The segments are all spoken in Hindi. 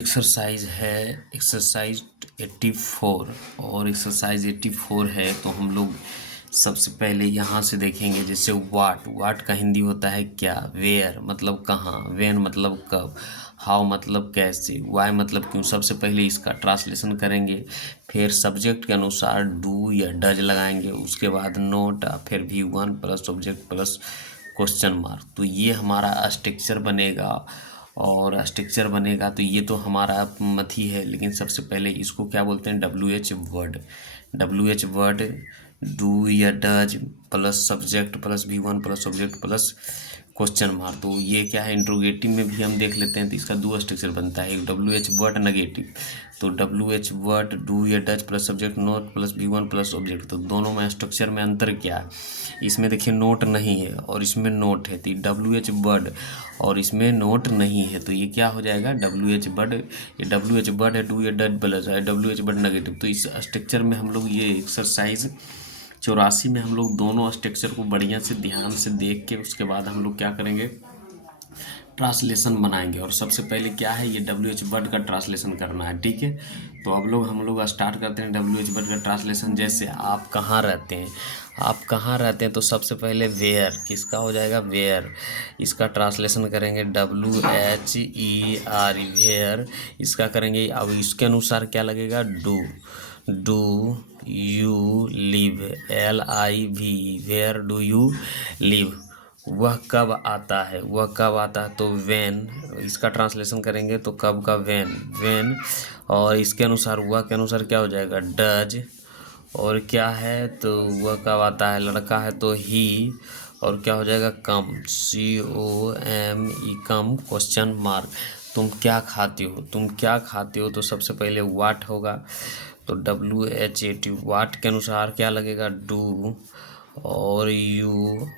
एक्सरसाइज है एक्सरसाइज 84। और एक्सरसाइज 84 है तो हम लोग सबसे पहले यहाँ से देखेंगे। जैसे वाट का हिंदी होता है क्या, वेयर मतलब कहाँ, वेन मतलब कब, हाउ मतलब कैसे, वाई मतलब क्यों। सबसे पहले इसका ट्रांसलेशन करेंगे, फिर सब्जेक्ट के अनुसार डू या डज लगाएंगे, उसके बाद नोट, फिर V1 plus object plus question mark. तो ये हमारा स्ट्रक्चर बनेगा। और स्ट्रक्चर बनेगा तो ये तो हमारा मथी है, लेकिन सबसे पहले इसको क्या बोलते हैं, WH word. WH word do या does plus subject plus V1 plus object plus question mark. तो ये क्या है, इंट्रोगेटिव में भी हम देख लेते हैं तो इसका दो स्ट्रक्चर बनता है, एक WH वर्ड नेगेटिव। तो WH वर्ड डू या does plus subject note plus V1 plus object. तो दोनों में स्ट्रक्चर में अंतर क्या है, इसमें देखिए नोट नहीं है और इसमें नोट है, तो WH वर्ड और इसमें नोट नहीं है, तो ये क्या हो जाएगा, WH वर्ड। ये WH वर्ड है, डू या डज प्लस है WH वर्ड नेगेटिव। तो इस स्ट्रक्चर में हम लोग ये एक्सरसाइज 84 में हम लोग दोनों स्ट्रक्चर को बढ़िया से ध्यान से देख के उसके बाद हम लोग क्या करेंगे, ट्रांसलेशन बनाएंगे। और सबसे पहले क्या है, ये WH वर्ड का ट्रांसलेशन करना है, ठीक है। तो अब हम लोग स्टार्ट करते हैं WH वर्ड का ट्रांसलेशन। जैसे आप कहाँ रहते हैं, आप कहाँ रहते हैं, तो सबसे पहले वेयर, किसका हो जाएगा, वेयर। इसका ट्रांसलेशन करेंगे WHER, वेयर। इसका करेंगे, अब इसके अनुसार क्या लगेगा, do. Do you live, LIV, where do you live. वह कब आता है, वह कब आता है, तो वेन। इसका ट्रांसलेशन करेंगे तो कब का, वेन, वेन। और इसके अनुसार, वह के अनुसार क्या हो जाएगा, डज। और क्या है, तो वह कब आता है, लड़का है तो ही। और क्या हो जाएगा, कम, COME, कम, क्वेश्चन मार्क। तुम क्या खाते हो, तुम क्या खाते हो, तो सबसे पहले वाट होगा, तो WHAT, वाट के अनुसार क्या लगेगा, डू। और यू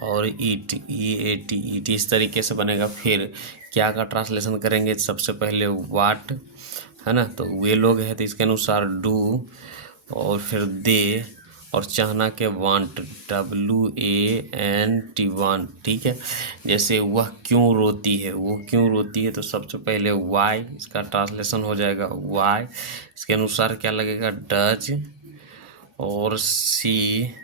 और ईट, EAT, ईट, इस तरीके से बनेगा। फिर क्या का ट्रांसलेशन करेंगे, सबसे पहले वाट है ना, तो वे लोग हैं तो इसके अनुसार डू। और फिर दे, और चाहना के वांट, WANT, वांट, ठीक है। जैसे वह क्यों रोती है, वो क्यों रोती है, तो सबसे पहले वाई, इसका ट्रांसलेशन हो जाएगा वाई। इसके अनुसार क्या लगेगा, डज। और सी,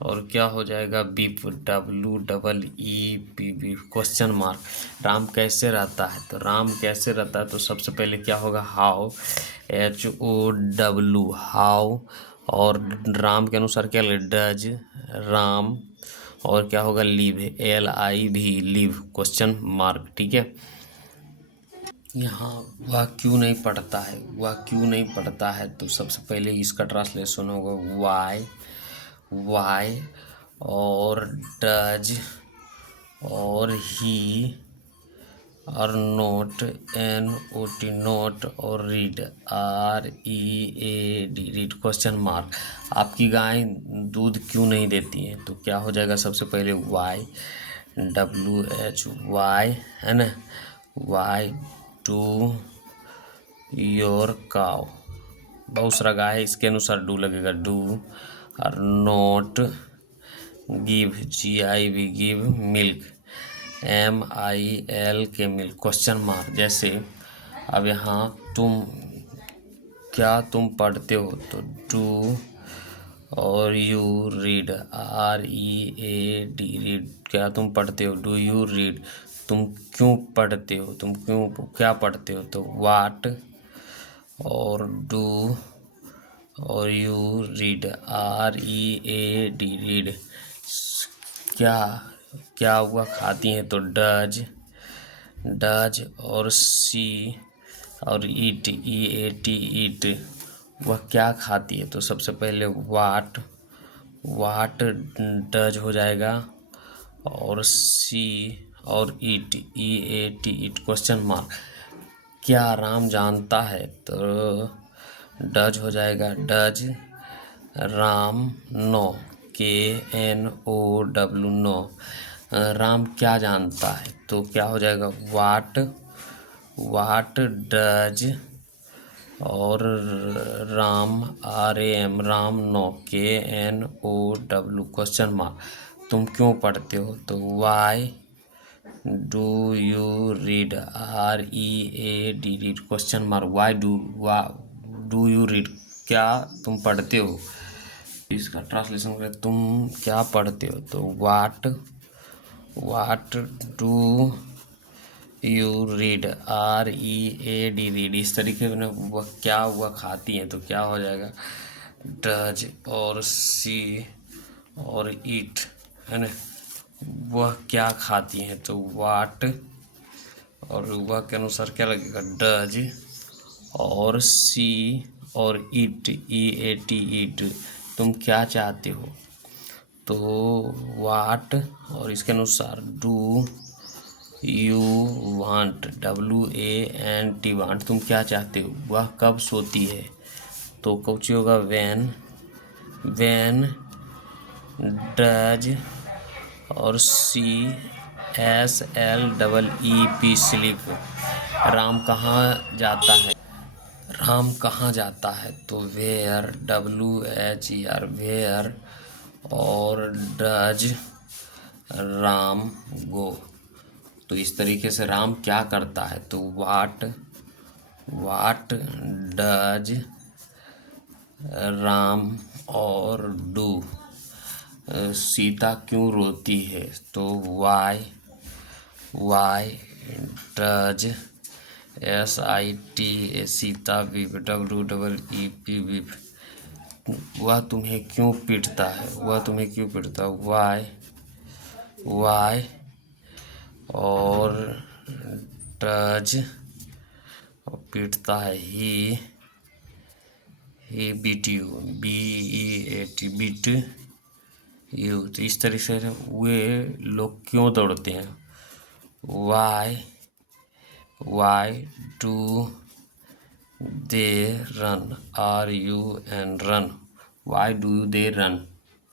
और क्या हो जाएगा, beep, WEEP, question mark. Ram कैसे रहता है, तो राम कैसे रहता है, तो सबसे पहले क्या होगा, हाउ, HOW, हाउ। और राम के अनुसार क्या लगेगा, डज, राम। और क्या होगा, live, LIV, live, question mark, ठीक है। यहाँ वह क्यों नहीं पढ़ता है, वह क्यों नहीं पढ़ता है, तो सबसे पहले इसका ट्रांसलेशन होगा वाई, वाई। और डज, और ही, और नोट, NOT, नोट। और read, READ, read, question mark. आपकी गाय दूध क्यों नहीं देती है, तो क्या हो जाएगा, सबसे पहले वाई, WHY, है ना, वाई टू योर काव। बहुत सारा गाय है, इसके अनुसार डू लगेगा, डू। और note give, GIV, give milk, MIL के मिल्क, क्वेश्चन मार्क। जैसे अब यहाँ तुम, क्या तुम पढ़ते हो, तो डू। और यू रीड, READ, रीड, क्या तुम पढ़ते हो, डू यू रीड। तुम क्यों पढ़ते हो, तुम क्यों क्या पढ़ते हो, तो वाट। और डू, और यू रीड, READ, रीड। क्या, क्या हुआ खाती हैं, तो डज, डज। और सी, और ईट, EAT, ईट, वह क्या खाती है, तो सबसे पहले वाट, वाट डज हो जाएगा। और सी, और eat, EAT, eat, question mark. क्या राम जानता है, तो डज हो जाएगा, does Ram know, KNOW, know. Ram क्या जानता है, तो क्या हो जाएगा, वाट, वाट डज। और Ram, RAM, Ram know, KNOW, question mark. तुम क्यों पढ़ते हो, तो why do you read, READ, read question mark, why do you read, क्या तुम पढ़ते हो। इसका ट्रांसलेशन करें, तुम क्या पढ़ते हो, तो what do you read, READ, read. इस तरीके में वह क्या वह खाती हैं, तो क्या हो जाएगा, डज और सी और ईट, है ना। वह क्या खाती हैं, तो वाट, और वह के अनुसार क्या लगेगा, डज और सी और ईट, EAT, ईट। तुम क्या चाहते हो, तो वाट और इसके अनुसार do you want, WANT, want. तुम क्या चाहते हो, वह कब सोती है, तो कौची होगा, वेन डज और SLEEP, स्लीप। राम कहाँ जाता है, राम कहाँ जाता है, तो वेयर, WHER, वेयर, और डज राम गो। तो इस तरीके से राम क्या करता है, तो वाट डज राम, और डू सीता क्यों रोती है, तो why does SIT Sita weep, WEEP weep. वह तुम्हें क्यों पीटता है, वह तुम्हें क्यों पीटता है, वाई और डज, पीटता है, he beat you, BEAT, beat you. तो इस तरीके से वे लोग क्यों दौड़ते हैं, why do they run, RUN, run, why do they run,